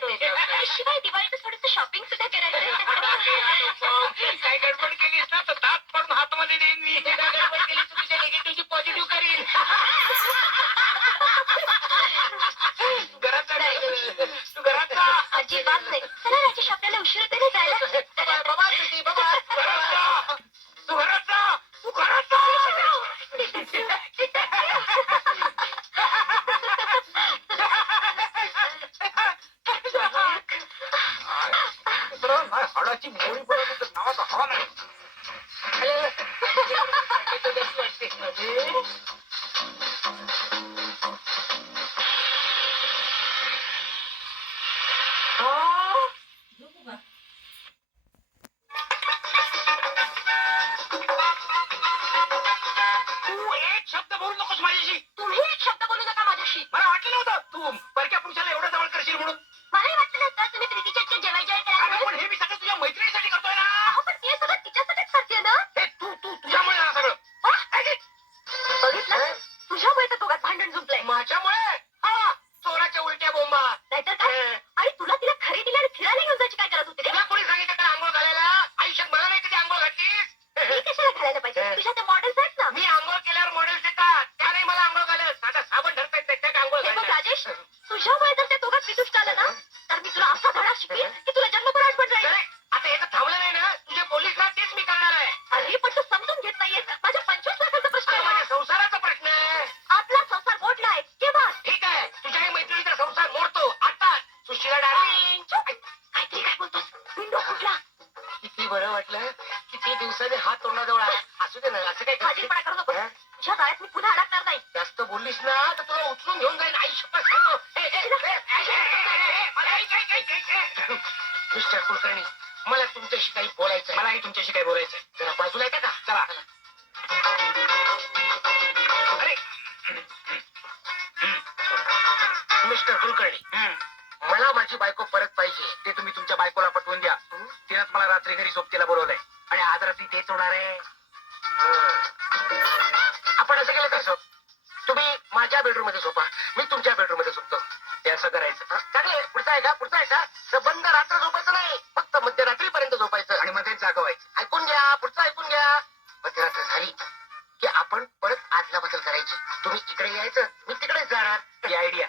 शिवाय दिवाळीचं थोडस शॉपिंग सुद्धा करायचं काय गडबड केलीस ना तर दात पडून हातमध्ये देईन मी गडबड केली तर तुझ्या निगेटिव्हची पॉझिटिव्ह करीन घरात जा तू घरात जा अजिबात नाही. चला राजेश आपल्याला उशीर होते जायला. 그럼 아 알라지 머리 보라는데 나와서 하나. 아야. 왜 적다 모르는 것이 말이지. माझ्यामुळे विंडो फुटला किती बरं वाटलं किती दिवसाने हात तोंडाजवळ आला. असू दे ना असं काय फाजीलपणा करू नको? तुझ्या गळ्यात मी पुन्हा अडकणार नाही. जास्त बोललीस ना तर तुला उचलून घेऊन जाईन. आई शपथ सांगतो. ए, ए, ए, ए, ए, ए, ए, मला ऐक, ऐक, ऐक, ऐक, ऐक. मिस्टर कुलकर्णी मला तुमच्याशी काही बोलायचं मलाही तुमच्याशी काही बोलायचं जरा बाजूला येता का? चला. अरे. मिस्टर कुलकर्णी मला माझी बायको परत पाहिजे ते तुम्ही तुमच्या बायकोला पटवून द्या. तिनंच मला रात्री घरी सोबतीला बोलवलंय. आणि आज रात्री तेच होणार आहे. आपण असं केलं कसं तुम्ही माझ्या बेडरूममध्ये झोपा मी तुमच्या बेडरूममध्ये झोपतो. ते असं करायचं. चांगले पुढचा आहे का? पुढचा आहे का? सबंध रात्र झोपायचं नाही फक्त मध्यरात्री पर्यंत झोपायचं. आणि मध्येच जागवायचं. ऐकून घ्या पुढचं ऐकून घ्या. मध्यरात्र झाली की आपण परत आदला बदल करायची. तुम्ही इकडे यायचं मी तिकडेच जाणार. ही आयडिया